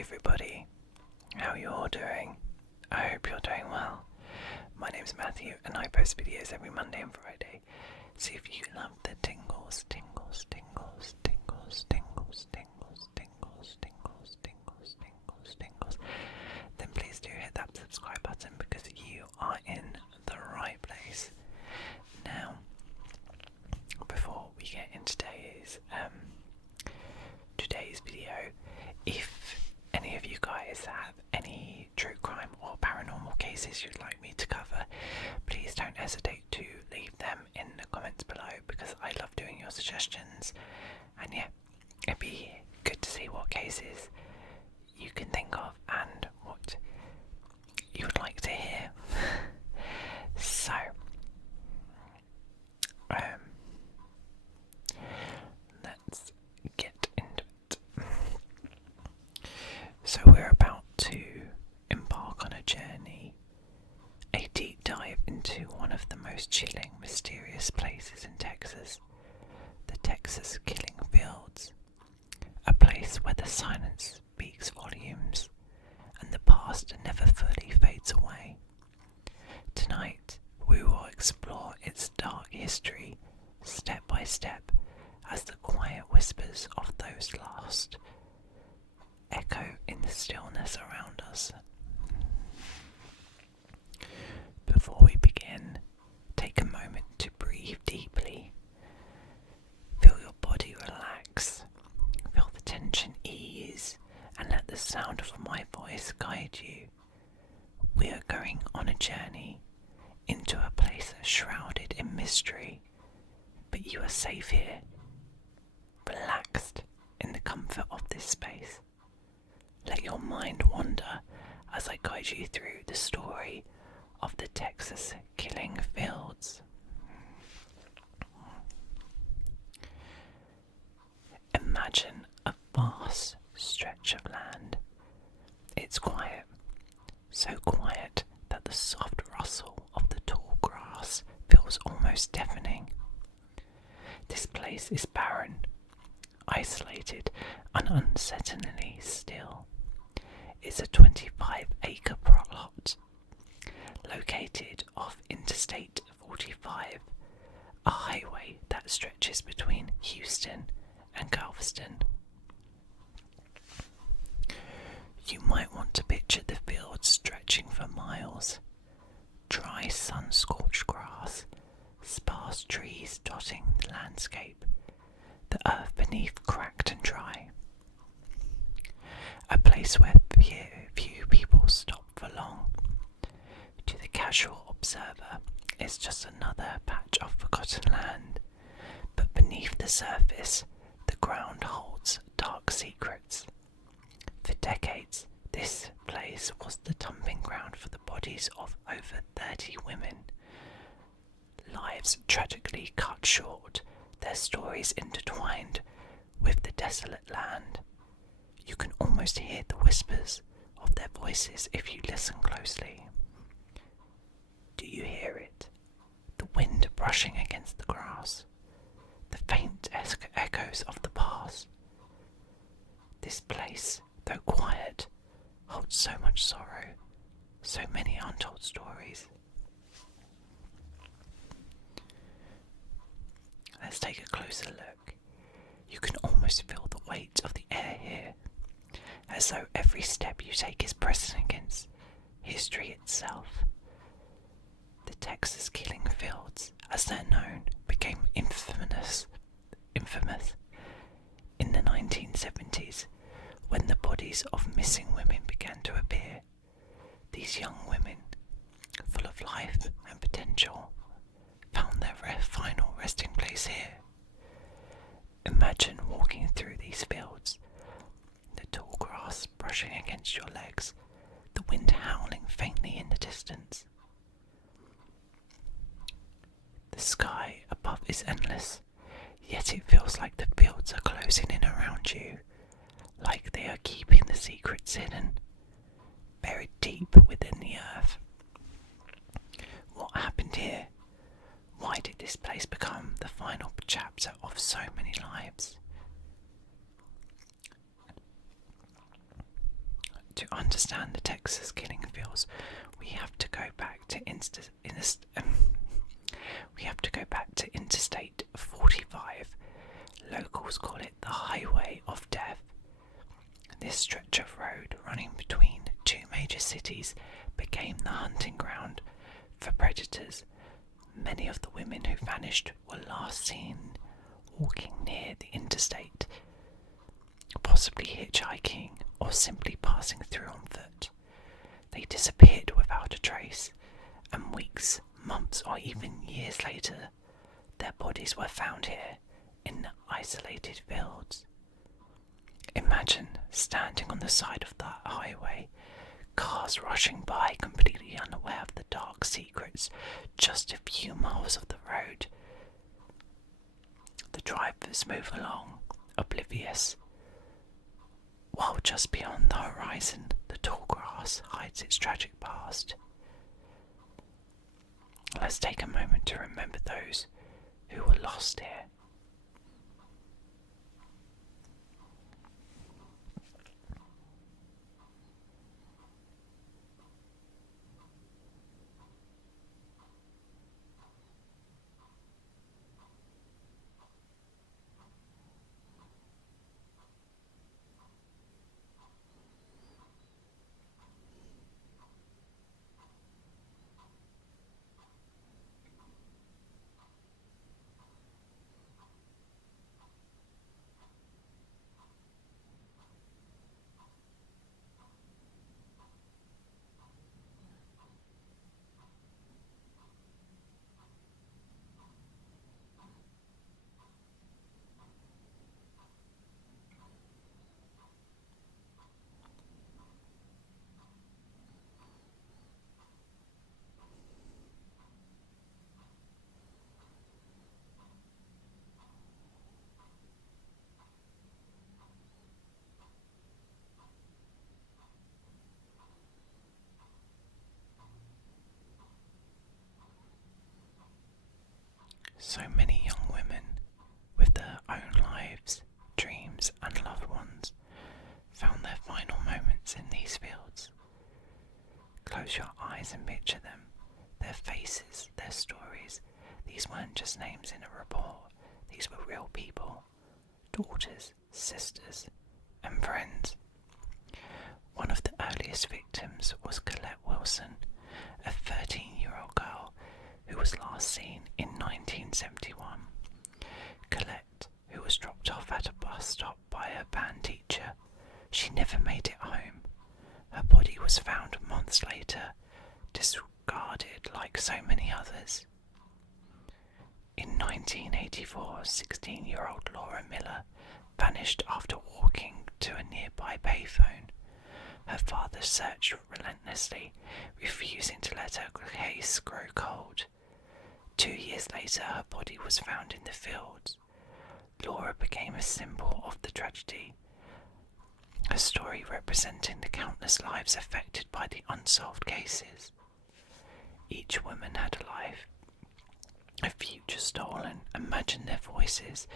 everybody, how you all doing? I hope you're doing well. My name's Matthew and I post videos every Monday and Friday. So if you love the tingles, then please do hit that subscribe button because you are in the right place. Now, before we get into today's video, if any of you guys have any true crime or paranormal cases you'd like me to cover, please don't hesitate to leave them in the comments below because I love doing your suggestions. And yeah, it'd be good to see what cases you can think of and what you would like to hear. So, let's get into it. So we're about to embark on a journey, a deep dive into one of the most chilling, mysterious places in Texas, the Texas Killing Fields, a place where the silence speaks volumes and the past never fully fades away. Tonight, we will explore its dark history, step by step, as the quiet whispers of those lost echo in the stillness around us. Before we begin, take a moment to breathe deeply. Feel your body relax, feel the tension ease, and let the sound of my voice guide you. We are going on a journey into a place shrouded in mystery, but you are safe here, relaxed in the comfort of this space. Let your mind wander as I guide you through the story of the Texas Killing Fields. Imagine a vast stretch of land. It's quiet, so quiet that the soft rustle of the tall grass feels almost deafening. This place is barren, isolated, and unsettlingly still. It's a 25-acre plot located off Interstate 45, a highway that stretches between Houston and Galveston. You might want to picture the fields stretching for miles. Dry sun-scorched grass, sparse trees dotting the landscape, the earth beneath cracked and dry. A place where few people stop for long. To the casual observer, it's just another patch of forgotten land, but beneath the surface, the ground holds dark secrets. For decades, this place was the dumping ground for the bodies of over 30 women. Lives tragically cut short, their stories intertwined with the desolate land. You can almost hear the whispers of their voices if you listen closely. Do you hear it? The wind brushing against the grass, the faint echoes of the past. This place, though quiet, holds so much sorrow, so many untold stories. Let's take a closer look. You can almost feel the weight of the air here, as though every step you take is pressing against history itself. The Texas Killing Fields, as they're known, became infamous in the 1970s when the bodies of missing women began to appear. These young women, full of life and potential, found their final resting place here. Imagine walking through these fields, the tall grass brushing against your legs, the wind howling faintly in the distance. The sky above is endless, yet it feels like the fields are closing in around you, like they are keeping the secrets hidden, buried deep within the earth. What happened here? Why did this place become the final chapter of so many lives? To understand the Texas killing fields, we have to go back to Interstate 45. Locals call it the Highway of Death. This stretch of road running between two major cities became the hunting ground for predators. Many of the women who vanished were last seen walking near the interstate, possibly hitchhiking or simply passing through on foot. They disappeared without a trace, and weeks, months, or even years later, their bodies were found here in isolated fields. Imagine standing on the side of that highway, cars rushing by completely unaware of the dark secrets just a few miles of the road. The drivers move along, oblivious, while just beyond the horizon the tall grass hides its tragic past. Let's take a moment to remember those who were lost here. So many young women, with their own lives, dreams, and loved ones, found their final moments in these fields. Close your eyes and picture them, their faces, their stories. These weren't just names in a report, these were real people, daughters, sisters, and friends. One of the earliest victims was Colette Wilson, a 13-year-old girl who was last seen in 1971. Colette, who was dropped off at a bus stop by her band teacher, she never made it home. Her body was found months later, discarded like so many others. In 1984, 16-year-old Laura Miller vanished after walking to a nearby payphone. Her father searched relentlessly, refusing to let her case grow cold. 2 years later, her body was found in the fields. Laura became a symbol of the tragedy, a story representing the countless lives affected by the unsolved cases. Each woman had a life, a future stolen. Imagine their voices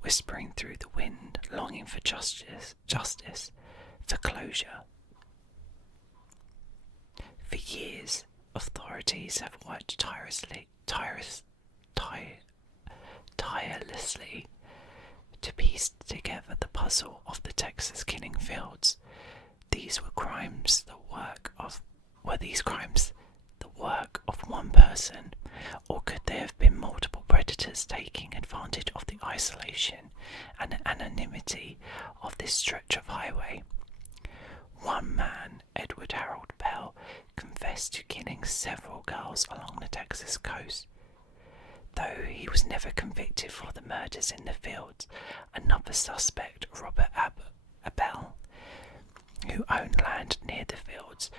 whispering through the wind, longing for justice, for closure. For years, authorities have worked tirelessly to piece together the puzzle of the Texas killing fields. Were these crimes the work of one person, or could there have been multiple predators taking advantage of the isolation and anonymity of this stretch of highway? One man, Edward Harold Bell, confessed to killing several girls along the Texas coast. Though he was never convicted for the murders in the fields, another suspect, Robert Abel, who owned land near the fields,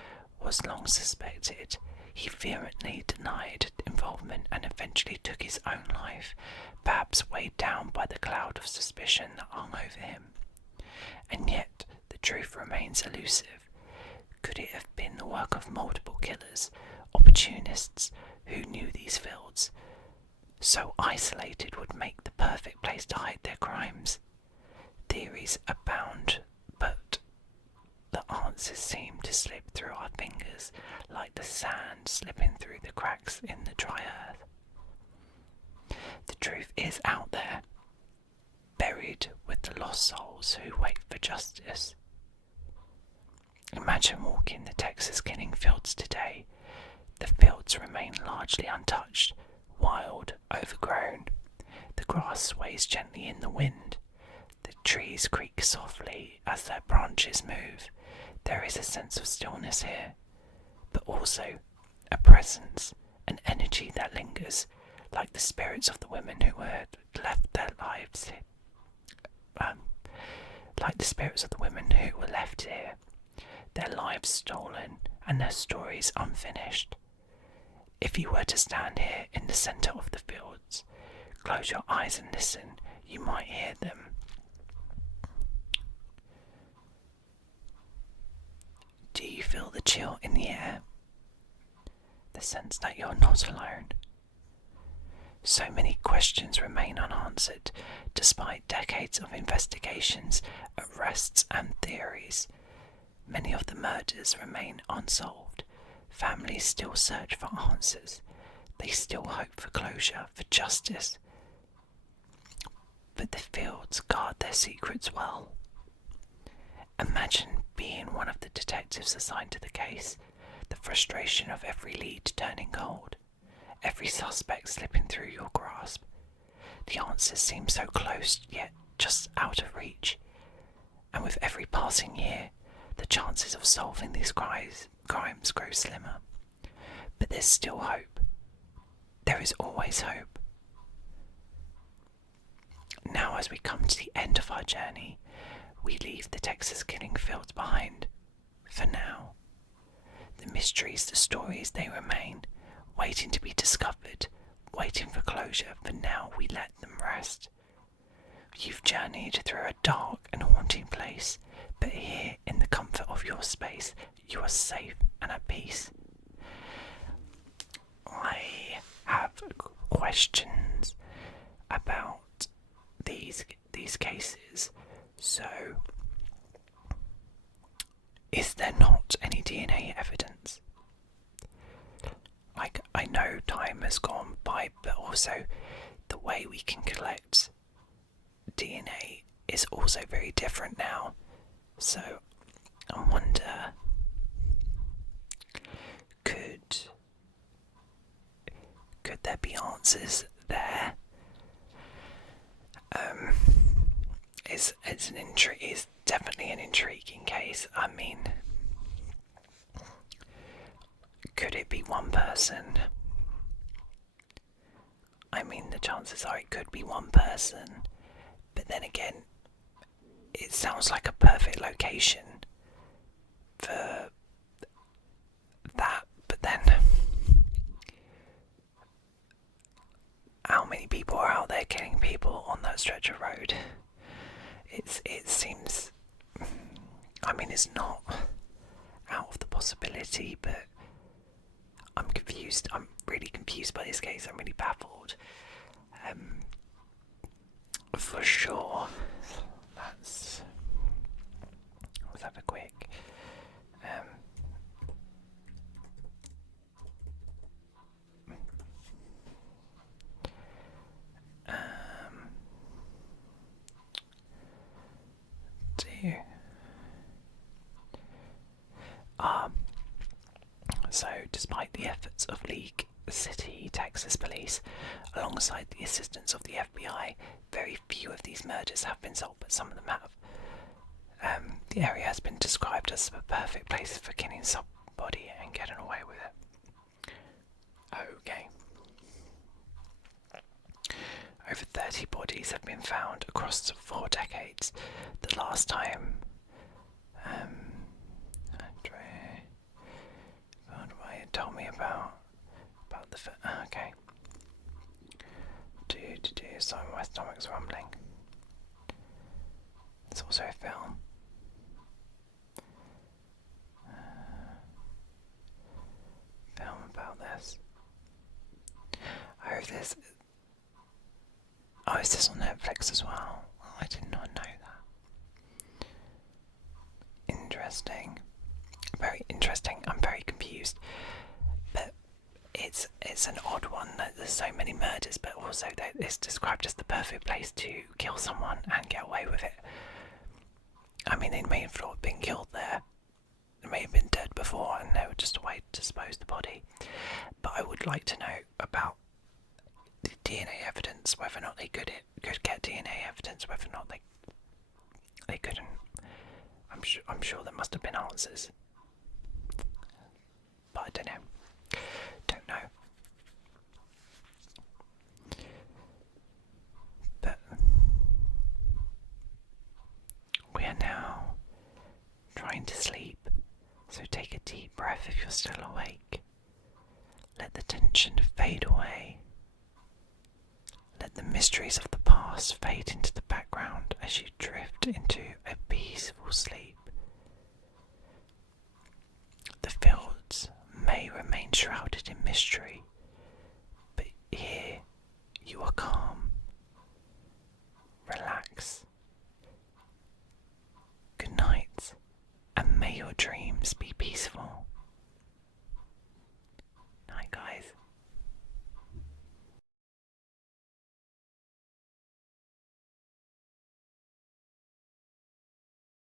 was long suspected. He vehemently denied involvement and eventually took his own life, perhaps weighed down by the cloud of suspicion that hung over him. And yet, the truth remains elusive. Could it have been the work of multiple killers, opportunists who knew these fields, so isolated would make the perfect place to hide their crimes? Theories abound, but the answers seem those who wait for justice. Imagine walking the Texas killing fields today. The fields remain largely untouched, wild, overgrown. The grass sways gently in the wind. The trees creak softly as their branches move. There is a sense of stillness here, but also a presence, an energy that lingers, like the spirits of the women who had left their lives here. Like the spirits of the women who were left here, their lives stolen and their stories unfinished. If you were to stand here in the centre of the fields, close your eyes and listen, you might hear them. Do you feel the chill in the air? The sense that you're not alone? So many questions remain unanswered, despite decades of investigations, arrests and theories. Many of the murders remain unsolved. Families still search for answers. They still hope for closure, for justice. But the fields guard their secrets well. Imagine being one of the detectives assigned to the case, the frustration of every lead turning cold, every suspect slipping through your grasp. The answers seem so close, yet just out of reach. And with every passing year, the chances of solving these crimes grow slimmer. But there's still hope. There is always hope. Now, as we come to the end of our journey, we leave the Texas killing fields behind. For now. The mysteries, the stories, they remain, waiting to be discovered, waiting for closure. For now, we let them rest. You've journeyed through a dark and haunting place, but here, in the comfort of your space, you are safe and at peace. I have questions about these cases. So, is there not any DNA evidence? Like, I know time has gone by, but also the way we can collect DNA is also very different now. So, I wonder, could there be answers there? It's definitely an intriguing case. I mean, could it be one person? I mean, the chances are it could be one person, but then again, it sounds like a perfect location for that. But then, how many people are out there killing people on that stretch of road? It seems, I mean, it's not out of the possibility, but I'm confused. I'm really confused by this case. I'm really baffled. For sure. Let's have a quick. So, despite the efforts of League City, Texas police, alongside the assistance of the FBI, very few of these murders have been solved, but some of them have. The area has been described as a perfect place for killing somebody and getting away with it. Okay. Over 30 bodies have been found across 4 decades. The last time told me about the okay. Sorry, my stomach's rumbling. It's also a film. Film about this. Is this on Netflix as well? Oh, I did not know that. Interesting. Very interesting. I'm very confused. But it's an odd one that there's so many murders, but also that it's described as the perfect place to kill someone and get away with it. I mean, they may have not been killed there. They may have been dead before and they were just a way to dispose the body. But I would like to know about the DNA evidence, whether or not they could get DNA evidence, whether or not they couldn't. I'm sure there must have been answers, but I don't know. Don't know. But we are now trying to sleep, so take a deep breath if you're still awake. Let the tension fade away. Let the mysteries of the past fade into the background as you drift into a peaceful sleep. The fields may remain shrouded in mystery, but here you are calm. Relax. Good night, and may your dreams